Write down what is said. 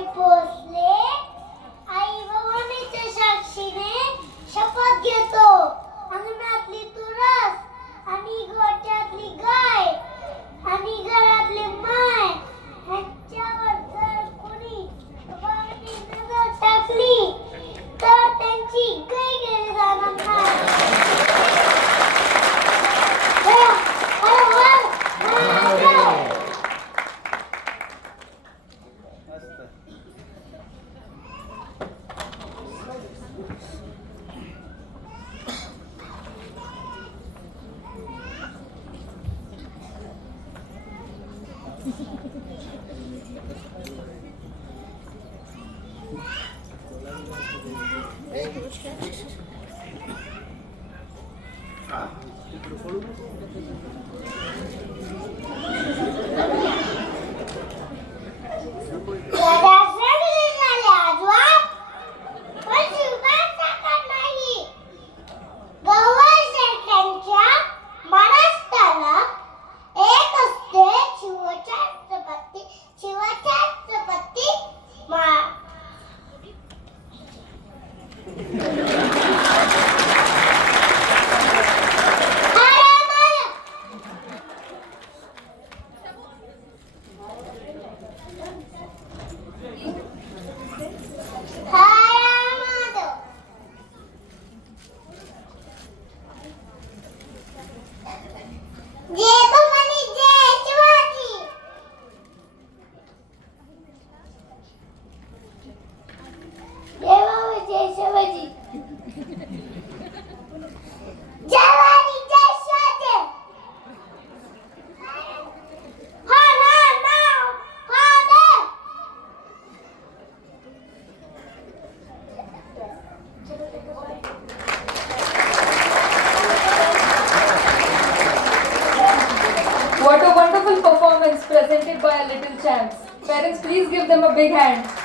ते पोचले. आई भवानीच्या साक्षीने शपथ घेतो. अंगणातली तुळस आणि गोठ्यातली गाय आणि घरातली माय ह्यांच्यावर जर कोणी भवानी नजर टाकली तर त्यांची गाय गेली जाणार नाही. What a wonderful performance presented by our little champs. Parents, please give them a big hand.